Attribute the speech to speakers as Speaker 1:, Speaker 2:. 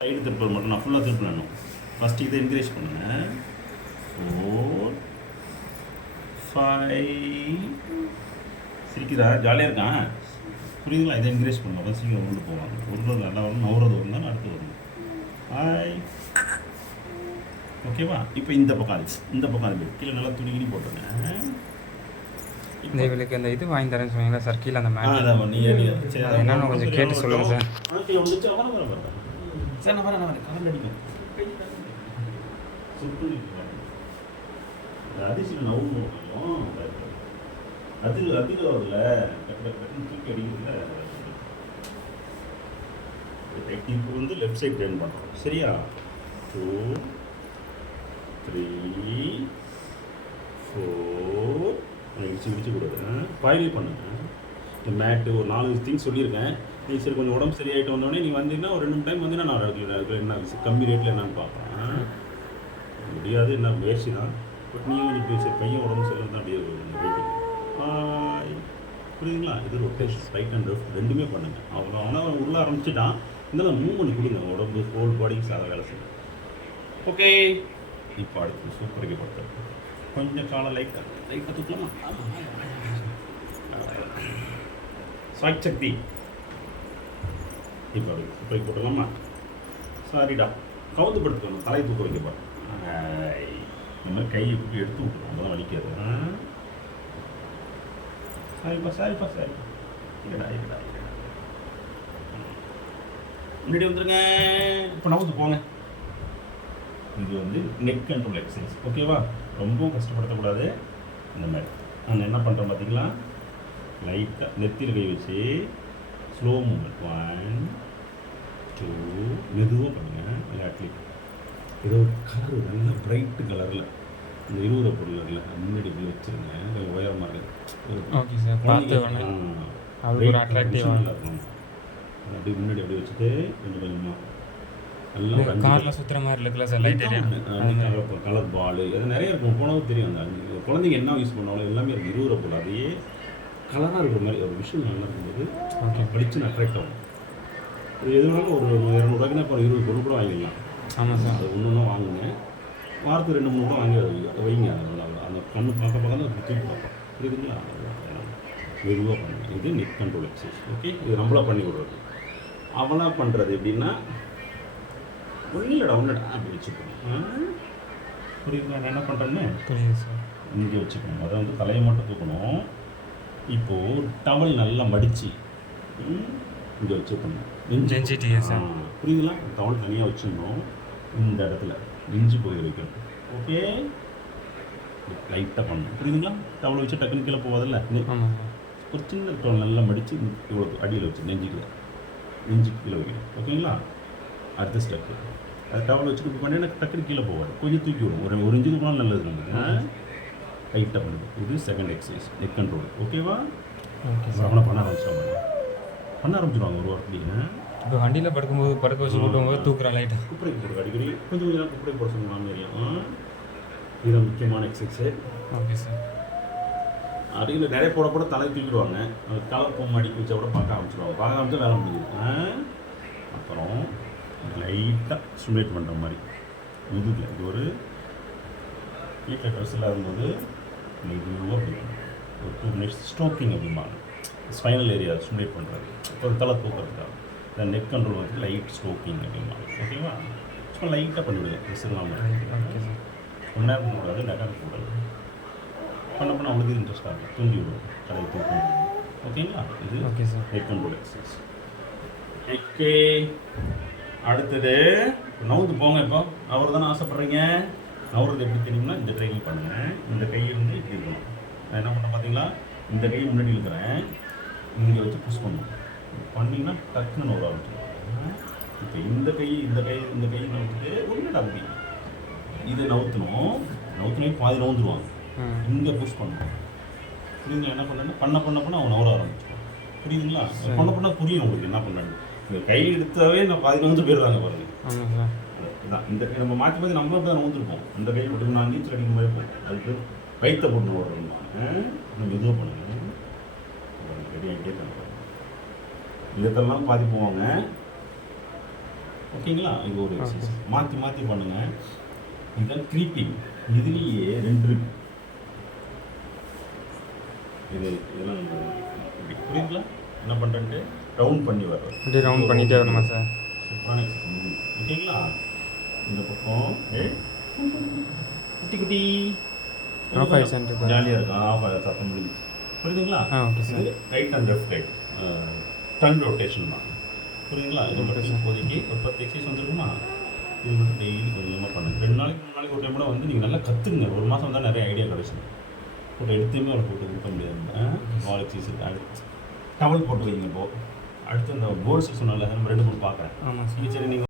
Speaker 1: Side திருப்பல் மட்டும் நான் ஃபுல்லாக திருப்பணும் ஃபஸ்ட்டு இதை என்கரேஜ் பண்ணுங்க. ஃபோர் ஃபைவ் சிரிக்குதா? ஜாலியாக இருக்கான் புரியுதுங்களா? இதை என்கரேஜ் பண்ணணும் அப்போ சீக்கிரம் கொண்டு போவாங்க. ஒரு நல்லா வரும். நவுறது தான் அடுத்து வரும். ஹாய் ஓகேவா இப்போ இந்த பக்கம் அது. இந்த பக்கம் அது. கீழே நல்லா துணி கிணி போட்டுருங்க.
Speaker 2: இந்த இவளுக்கு அந்த இது வாங்கி தரேன்னு சொன்னீங்களா சார் கீழே அந்த
Speaker 1: ஆ,
Speaker 2: மேட்
Speaker 1: அதான் நீ நீ சரி,
Speaker 2: அது என்னன்னு கொஞ்சம் கேட்டு சொல்லுங்க சார்.
Speaker 1: சரி, நான் வரேன், நான் வரேன். கரண்ட் அடிக்கும். சுட்டு அதிசயம் அதில் தூக்கி அடிக்கிறதுல இப்போ வந்து லெஃப்ட் சைட் டர்ன் பண்ணுறோம் சரியா டூ த்ரீ ஃபோர் இடிச்சு இடிச்சு கொடுக்குறேன் பாயிலே பண்ணுங்க இந்த மேட்டு ஒரு நாலு திங்ஸ் சொல்லியிருக்கேன். நீ சரி கொஞ்சம் உடம்பு சரியாயிட்டு வந்தோடனே நீ வந்தீங்கன்னா ஒரு ரெண்டு டைம் வந்து நான் regular- என்ன கம்மி ரேட்டில் என்னன்னு பார்ப்பேன். முடியாது என்ன முயற்சி தான். பட் நீ கொஞ்சம் சரி பையன் உடம்பு சரியில்லை தான் அப்படியே புரியுதுங்களா? இது ரொட்டேஷன் ரைட் அண்ட் லெஃப்ட் ரெண்டுமே பண்ணுங்க. அவ்வளோ ஆனால் உள்ள ஆரம்பிச்சுட்டான். இருந்தாலும் மூவ் பண்ணி கொடுங்க. உடம்பு ஹோல் பாடிக்கு சாதா வேலை செய்யும். ஓகே இப்போ அடுத்து சூப்பருக்கு படுத்து கொஞ்சம் காலம் லைட்டாக லைட்டாக தூக்கலாமா? சாய் சக்தி. இப்போ சூப்பர் போட்டுடலாமா சாரிடா. கவுந்து படுத்துக்கணும் தலையை தூக்க வைக்க போகிறேன் இந்த மாதிரி கையை இப்படி எடுத்து விட்டுரும். அப்போ தான் வலிக்காது சாரிப்பா சாரிப்பா சாரி. இருடா இருடா முன்னாடி வந்துருங்க. இப்போ நவுந்து போங்க. இது வந்து நெக் கண்ட்ரோல் எக்ஸசைஸ் ஓகேவா ரொம்பவும் கஷ்டப்படுத்தக்கூடாது. இந்த மாதிரி. நான் என்ன பண்ணுறேன் பார்த்தீங்களா லைட்டாக நெத்தியில் கை வச்சு ஸ்லோ மூமெண்ட் ஒன் டூ மெதுவாக பண்ணுங்கள் இல்லாட்டி ஏதோ ஒரு கலர் நல்ல பிரைட்டு கலரில் இந்த இருபது பொருளில் முன்னாடி இப்படி வச்சுருங்க. கொஞ்சம் உயரமாக இருக்குது
Speaker 2: attractive-ஆ.
Speaker 1: அப்படியே முன்னாடி அப்படியே வச்சுட்டு கொஞ்சம் கொஞ்சமாக
Speaker 2: காரில் சுற்றுற மாதிரி இருக்குல்ல sir light area?
Speaker 1: Colour ball இது நிறைய இருக்கும். போனது தெரியும். அந்த குழந்தைங்க என்ன யூஸ் பண்ணாலும் எல்லாமே இருக்கும். இருபது ரூபா போல் அதையே கலராக இருக்கிற மாதிரி ஒரு விஷயம் நல்லா இருக்கும்போது
Speaker 2: ஓகே.
Speaker 1: படிச்சு அட்ராக்ட் ஆகும். இது எது வேணாலும் ஒரு இரநூறுவாய்க்குனா இப்போ இருபது பொருள் கூட வாங்கிடலாம்.
Speaker 2: ஆமாம் சார்.
Speaker 1: அது ஒன்று ஒன்றா வாங்குங்க வாரத்துக்கு ரெண்டு மூணு கூட வாங்கி அதை வைங்க அதை நல்லா அந்த கண்ணு பார்க்க பார்க்க தான் தூக்கி பார்ப்போம் புரியுதுங்களா? மெதுவாக பண்ணுங்க. இது நெக் கண்ட்ரோல் எக்ஸசைஸ் ஓகே இது நம்மளா பண்ணி விடுறது. அவனா பண்ணுறது எப்படின்னா ஒன்றுடா ஒன்றுடா அப்படி வச்சுக்கணும் புரியுதுங்களா? நான் என்ன பண்ணுறேன்னு
Speaker 2: புரியுது சார்.
Speaker 1: இங்கே வச்சுக்கணும் அதை வந்து தலையை மட்டும் தூக்கணும். இப்போது டவல் நல்லா மடித்து இங்கே வச்சுக்கணும்
Speaker 2: நெஞ்சிட்டியா
Speaker 1: புரியுதுங்களா? டவல் தனியாக வச்சிடணும் இந்த இடத்துல. நெஞ்சு பகுதி வைக்கணும். ஓகே? லைட்டாக பண்ணணும். புரியுதுங்களா? டவல் வச்சு டக்குனு கீழே போகாதில்ல? ஒரு சின்ன டவல் நல்லா மடித்து இவ்வளோ அடியில் வச்சு நெஞ்சுக்குள்ள. நெஞ்சு கீழே வைக்கணும். ஓகேங்களா? அடுத்த ஸ்டெப்பு அது டவல் வச்சுட்டு பண்ணி டக்குனு கீழே போகாது. கொஞ்சம் தூக்கி விடும் ஒரு ஒரு இன்ச்சுக்கு போனாலும் நல்லது நமக்கு லைட்டாக பண்ணுது இது செகண்ட் எக்ஸசைஸ் நெக் கண்ட்ரோல் ஓகேவா
Speaker 2: ஓகே சார்
Speaker 1: அவனை பண்ண ஆரம்பிச்சிட்டாங்க பண்ண ஆரம்பிச்சிடுவாங்க ஒரு வாரத்துலேயே
Speaker 2: இப்போ வண்டியில் படுக்கும்போது படுக்க வச்சு கூட்டும்போது தூக்குறா லைட்டாக
Speaker 1: குப்பரை போடுறது அடிக்கடி கொஞ்சம் கொஞ்சம் நேரம் குப்பரை போட மாமியாரையும் இது முக்கியமான எக்ஸசைஸ்
Speaker 2: ஓகே சார்
Speaker 1: அடியில் நிறைய போட போட தலை தூக்கிடுவாங்க. அது கலர் பொம்மை அடிக்க வச்சா கூட பார்க்க ஆரம்பிச்சிடுவாங்க பார்க்க ஆரம்பிச்சா வேலை முடியுது? அப்புறம் லைட்டாக ஸ்டிமுலேட் பண்ணுற மாதிரி. முதுகில் இது ஒரு வீட்டில் ட்ரெஸ் இல்லாதபோது மெதுவாக ஒரு டூ மினிட்ஸ் ஸ்டோக்கிங் அப்படிம்பாங்க ஸ்பைனல் ஏரியா ஸ்டிமுலேட் பண்ணுறது ஒரு தலை தூக்கிறதுக்காக. இந்த நெக் கண்ட்ரோல் வந்து லைட் ஸ்டோக்கிங் அப்படிம்பாங்க ஓகேவா சும்மா லைட்டாக பண்ணிவிடுங்க ட்ரெஸ் இல்லாமல்
Speaker 2: ஓகே சார்
Speaker 1: ரொம்ப நேரம் பண்ணக்கூடாது நகரம் கூடாது பண்ண பண்ண அவங்களுக்கு இன்ட்ரெஸ்டாக இருக்கும் தூண்டி விடும் கடை தூக்கி ஓகேங்களா இது
Speaker 2: okay sir
Speaker 1: neck control exercise okay அடுத்தது நவுந்து போங்க இப்போ. அவர் தானே ஆசைப்பட்றீங்க? நவுறது எப்படி தெரியும்னா இந்த ட்ரைனிங் பண்ணுங்கள் இந்த கையை வந்து இப்படி இருக்கணும். நான் என்ன பண்ணேன் பார்த்தீங்களா இந்த கையை முன்னாடி இருக்கிறேன் இங்கே வச்சு புஷ் பண்ணணும். பண்ணிங்கன்னா டக்குன்னு நவுற ஆரம்பிச்சிடும் இப்போ இந்த கை இந்த கை இந்த கை நவுத்துட்டு ஒன்று அப்படி இதை நவுத்தணும். நவுத்துனே பாதி நவுந்துருவாங்க. இங்கே புஷ் பண்ணணும். புரியுதுங்களா? என்ன பண்ணேன்னா பண்ண பண்ண பண்ண அவன் நவர ஆரம்பிச்சிடுவான் புரியுதுங்களா? பண்ண பண்ண புரியும் உங்களுக்கு என்ன பண்ணுறாங்க இந்த கை எடுத்தாவே நான் பாதி வந்து போயிடுறாங்க பாருங்க. இதான் இந்த நம்ம மாற்றி மாற்றி நம்மளும் அப்படி தான் நவுந்துருப்போம் இந்த கை போட்டு நான் நீச்சல் அடிக்கிற மாதிரி போகும் அதுக்கு வயிற்ற போட்டு ஓடுறோம் நம்ம மெதுவாக பண்ணுங்க. ரெடி ஆகிட்டே பண்ணுறோம் இதெல்லாம் பாதி போவாங்க. ஓகேங்களா? இது ஒரு மாற்றி மாற்றி பண்ணுங்க. இதுதான் க்ரீப்பிங் இதுலேயே ரெண்டு இருக்கு. இது இதெல்லாம் புரியுதுங்களா? என்ன பண்ணுறேன்ட்டு ரவுண்ட் பண்ணி
Speaker 2: இப்படி ரவுண்ட் பண்ணிட்டே வரணுமா சார்?
Speaker 1: சூப்பரான ஓகேங்களா? இந்த பக்கம். குட்டி குட்டி.
Speaker 2: பாரு.
Speaker 1: ஜாலியாக இருக்கும் ஆஃப் ஆகிற சத்தம் முடிஞ்சு புரியுதுங்களா? இது right and left right turn rotation தான். புரியுதுங்களா? இது மட்டும். இப்போதைக்கு ஒரு பத்து எக்ஸசைஸ் வந்துருக்குமா? இது மட்டும் டெய்லி கொஞ்சமாக பண்ணுங்க. ரெண்டு நாளைக்கு மூணு நாளைக்கு ஒரு டைம் கூட வந்து நீங்கள் நல்லா கற்றுக்குங்க ஒரு மாதம் தான் நிறைய ஐடியா கிடச்சிடும். ஒரு எடுத்துமே ஒரு போட்டு கொடுக்க முடியாது. பால் எக்ஸசைஸ் அடுத்து டவல் போட்டு வைங்க இப்போ. அடுத்து அந்த கோல்ஸ் சொன்னால நம்ம ரெண்டு மூணு பார்க்குறேன்.
Speaker 2: ஆமாம்
Speaker 1: சரி நீங்கள்